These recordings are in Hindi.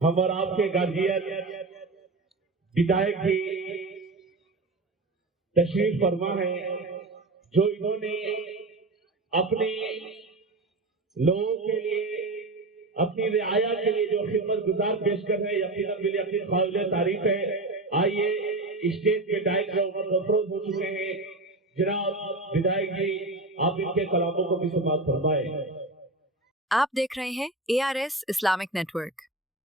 हम और आपके गार्जियन विधायक जी तशरीफ फरमा है, जो इन्होंने अपने लोगों के लिए, अपनी रियाया के लिए जो खिदमत गुजार पेश कर रहे हैं, यकीनन बिल यकीन काबिल तारीफ है। आइए स्टेज पे डायरेक्टर अफरोज हो चुके हैं, जनाब विधायक जी, आप इनके कलामों को भी समाप्त फरमाए। आप देख रहे हैं ARS इस्लामिक नेटवर्क,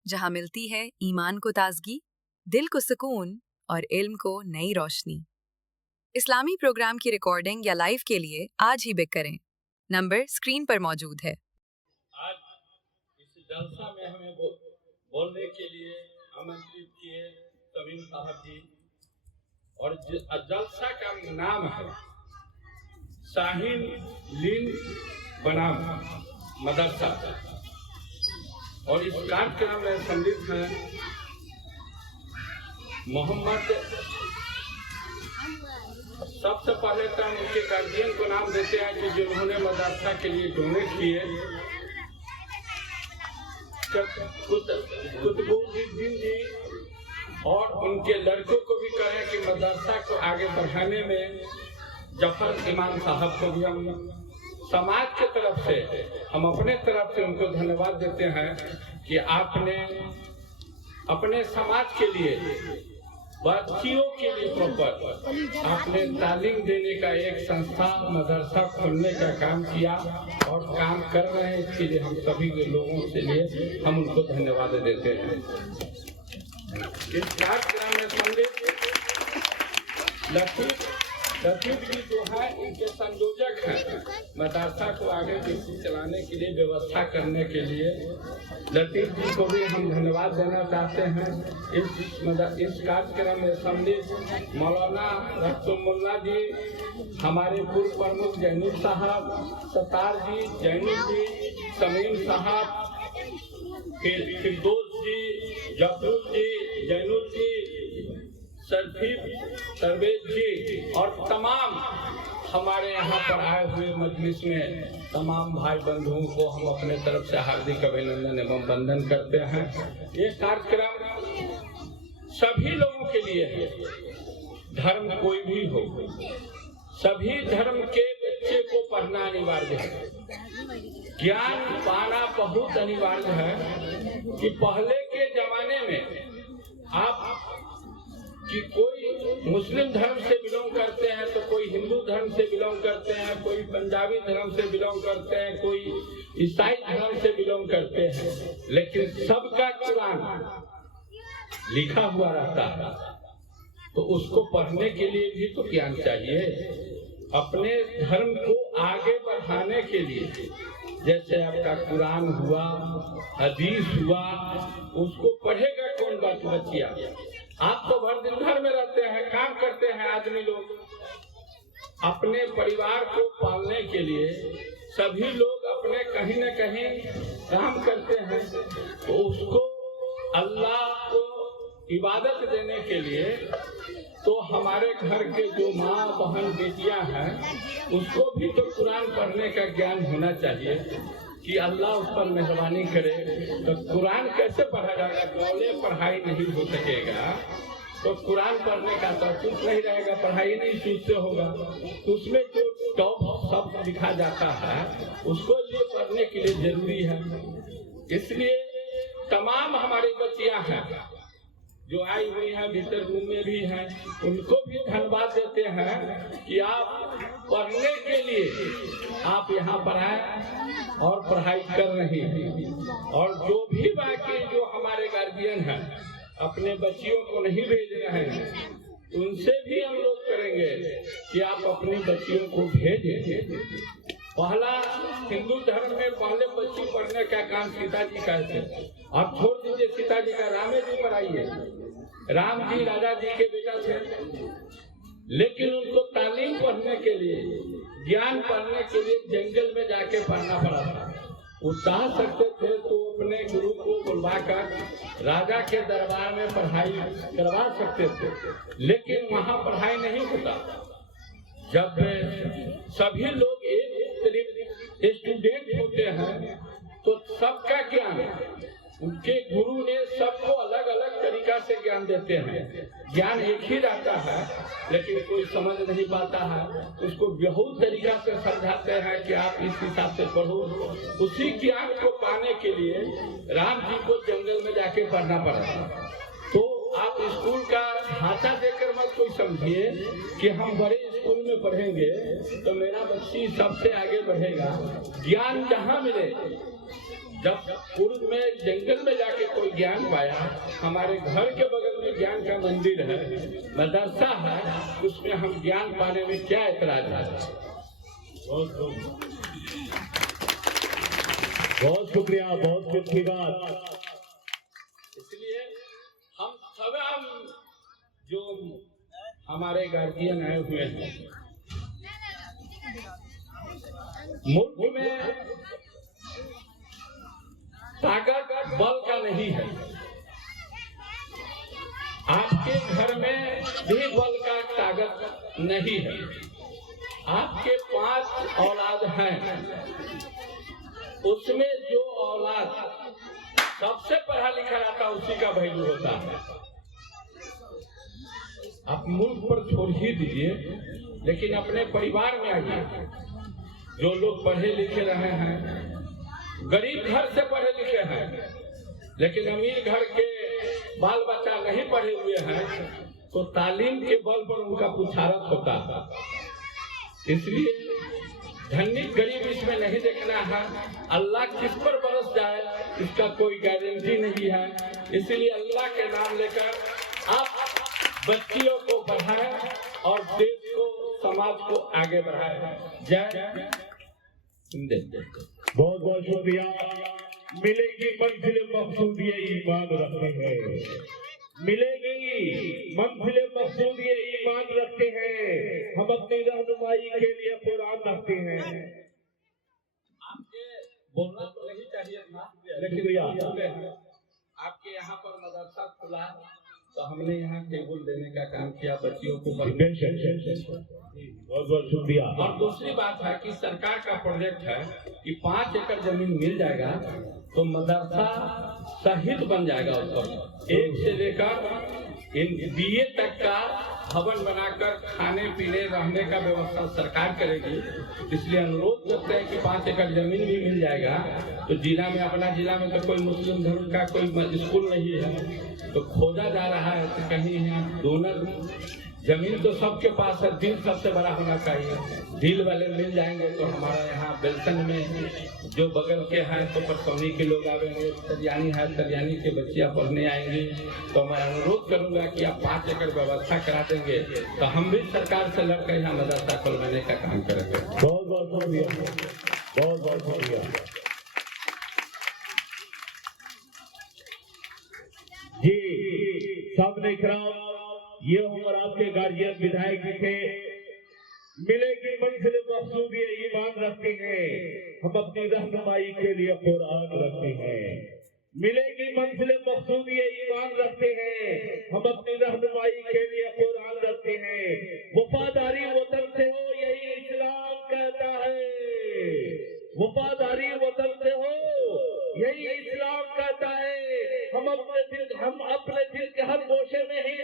जहां मिलती है ईमान को ताजगी, दिल को सुकून और इल्म को नई रोशनी। इस्लामी प्रोग्राम की रिकॉर्डिंग या लाइव के लिए आज ही बिक करें। नंबर स्क्रीन पर मौजूद है। आज इस जलसा में हमें बोलने के लिए आमंत्रित किए तमीम साहब जी, और जलसा का नाम है शाहीन लीन बनाम मदरसा, और इस कार्यक्रम में सम्मिलित हैं मोहम्मद। सबसे पहले तो हम उनके गार्जियन को नाम देते हैं कि जिन्होंने मदरसा के लिए डोनेट किए। कुतुबुद्दीन जी और उनके लड़कों को भी कहें कि मदरसा को आगे बढ़ाने में जफर इमाम साहब को भी हम समाज के तरफ से, हम अपने तरफ से उनको धन्यवाद देते हैं कि आपने अपने समाज के लिए, बच्चियों के लिए प्रॉपर आपने तालीम देने का एक संस्था मदरसा खोलने का काम किया और काम कर रहे हैं। इसके लिए हम सभी लोगों के लिए हम उनको धन्यवाद देते हैं। इस कार्यक्रम में सम्मिलित लतीफ जी जो है, इनके संयोजक हैं, मदरसा को आगे चलाने के लिए, व्यवस्था करने के लिए लतीफ जी को भी हम धन्यवाद देना चाहते हैं। इस कार्यक्रम में सम्मिलित मौलाना रख्तुल्लाह जी, हमारे पूर्व प्रमुख जैनुल साहब, सत्तार जी, जैनुल जी, समीम साहब, फिरदौस जी, जफरुल जी, जैनुल जी, सरवेज जी और तमाम हमारे यहाँ पर आए हुए मजलिस में तमाम भाई बंधुओं को हम अपने तरफ से हार्दिक अभिनंदन एवं वंदन करते हैं। ये कार्यक्रम सभी लोगों के लिए है, धर्म कोई भी हो, सभी धर्म के बच्चे को पढ़ना अनिवार्य है। ज्ञान पाना बहुत अनिवार्य है कि पहले के जमाने में आप कि कोई मुस्लिम धर्म से बिलोंग करते हैं, तो कोई हिंदू धर्म से बिलोंग करते हैं, कोई पंजाबी धर्म से बिलोंग करते हैं, कोई ईसाई धर्म से बिलोंग करते हैं, लेकिन सबका कुरान लिखा हुआ रहता है। तो उसको पढ़ने के लिए भी तो ज्ञान चाहिए। अपने धर्म को आगे बढ़ाने के लिए, जैसे आपका कुरान हुआ, हदीस हुआ, उसको पढ़ेगा कौन बच्चिया? आप तो भर दिन घर में रहते हैं, काम करते हैं आदमी लोग। अपने परिवार को पालने के लिए सभी लोग अपने कहीं न कहीं काम करते हैं, तो उसको अल्लाह को इबादत देने के लिए तो हमारे घर के जो माँ बहन बेटियां हैं, उसको भी तो कुरान पढ़ने का ज्ञान होना चाहिए कि अल्लाह उस पर मेहरबानी करे। तो कुरान कैसे पढ़ा जाएगा? दौले पढ़ाई नहीं हो सकेगा तो कुरान पढ़ने का तो कुछ नहीं रहेगा, पढ़ाई नहीं सूझ से होगा। तो उसमें जो टॉप शब्द लिखा जाता है उसको लिए पढ़ने के लिए जरूरी है। इसलिए तमाम हमारी बच्चियां हैं जो आई हुई हैं, भीतर रूम में भी हैं, उनको भी धन्यवाद देते हैं कि आप पढ़ने के लिए आप यहाँ पर आए और पढ़ाई कर रही हैं। और जो भी बाकी जो हमारे गार्जियन हैं अपने बच्चियों को नहीं भेज रहे हैं, उनसे भी हम लोग करेंगे कि आप अपनी बच्चियों को भेजें। पहला हिंदू धर्म में पहले बच्ची पढ़ने का काम सीताजी का थे। आप छोड़ दीजिए सीताजी का, रामे जी पढ़ाइए। राम जी राजा जी के बेटा थे, लेकिन उनको तालीम पढ़ने के लिए, ज्ञान पढ़ने के लिए जंगल में जाके पढ़ना पड़ा था। वो चाह सकते थे तो अपने गुरु को बुलवाकर राजा के दरबार में पढ़ाई करवा सकते थे, लेकिन वहाँ पढ़ाई नहीं होता। जब सभी लोग एक स्टूडेंट होते हैं तो सबका ज्ञान उनके गुरु ने सब ज्ञान देते हैं। ज्ञान एक ही रहता है, लेकिन कोई समझ नहीं पाता है, उसको बहुत तरीका से समझाते हैं कि आप इस हिसाब से पढ़ो। उसी ज्ञान को पाने के लिए राम जी को जंगल में जाके पढ़ना पड़ा। तो आप स्कूल का ढांचा देखकर मत कोई समझिए कि हम बड़े स्कूल में पढ़ेंगे तो मेरा बच्ची सबसे आगे बढ़ेगा। ज्ञान जहाँ मिले, जब पूर्व में जंगल में जाके कोई ज्ञान पाया, हमारे घर के बगल में ज्ञान का मंदिर है, मदरसा है, उसमें हम ज्ञान पाने में क्या ऐतराज है। बहुत शुक्रिया, बहुत अच्छी बात। इसलिए हम सब जो हमारे गार्जियन आए हुए हैं, मुल्क में ताकत बल का नहीं है। आपके घर में भी बल का ताकत नहीं है। आपके 5 औलाद हैं, उसमें जो औलाद सबसे पढ़ा लिखा रहता उसी का वैल्यू होता है। आप मुल्क पर छोड़ ही दीजिए, लेकिन अपने परिवार में आइए। जो लोग पढ़े लिखे रहे हैं, गरीब घर से पढ़े लिखे हैं, लेकिन अमीर घर के बाल बच्चा नहीं पढ़े हुए हैं, तो तालीम के बल पर उनका पुछारत होता है। इसलिए धनिक गरीब इसमें नहीं देखना है। अल्लाह किस पर बरस जाए इसका कोई गारंटी नहीं है। इसलिए अल्लाह के नाम लेकर आप बच्चियों को बढ़ाएं और देश को, समाज को आगे बढ़ाएं। जय हिंद। बहुत बहुत शुक्रिया। मिलेगी मंजिल मकसूद ये ईमान रखते हैं, मिलेगी मंजिल मकसूद ये ईमान रखते हैं। हम अपनी रहनुमाई के लिए कुरान रखते हैं। आपके बोलना तो नहीं चाहिए था, लेकिन आपके यहाँ पर मदरसा खुला तो हमने यहाँ टेबल देने का काम किया, बच्चियों को। बहुत बहुत शुक्रिया। और दूसरी बात है कि सरकार का प्रोजेक्ट है कि 5 एकड़ जमीन मिल जाएगा तो मदरसा शहीद बन जाएगा। उसको 1 से लेकर BA तक का भवन बनाकर खाने पीने रहने का व्यवस्था सरकार करेगी। इसलिए अनुरोध करते हैं कि 5 एकड़ जमीन भी मिल जाएगा तो जिला में, अपना जिला में तो कोई मुस्लिम धर्म का कोई स्कूल नहीं है, तो खोजा जा रहा है कि कहीं यहाँ डोनर। जमीन तो सबके पास है, दिल सबसे बड़ा होना चाहिए। दिल वाले मिल जाएंगे तो हमारा यहाँ बेलसन में जो बगल के हैं तो परसौनी के लोग आएंगे, तरियानी है, तरियानी के बच्चियाँ पढ़ने आएंगी। तो मैं अनुरोध करूंगा कि आप 5 एकड़ व्यवस्था करा देंगे तो हम भी सरकार से लड़कर यहाँ मदरसा खोलवाने का काम करेंगे। बहुत बहुत शुक्रिया, बहुत बहुत शुक्रिया जी। सामने इकराम, ये उम्र आपके गार्जियन विधायक जी थे। मिलेगी मंजिल मकसूद ये ईमान रखते हैं, हम अपनी रहनुमाई के लिए कुरान रखते हैं। मिलेगी मंजिल मकसूद ये ईमान रखते हैं, हम अपनी रहनुमाई के लिए कुरान रखते हैं। वफादारी वतन से हो यही इस्लाम कहता है, वफादारी वतन से हो यही इस्लाम कहता है। हम अपने दिल के हर गोशे में ही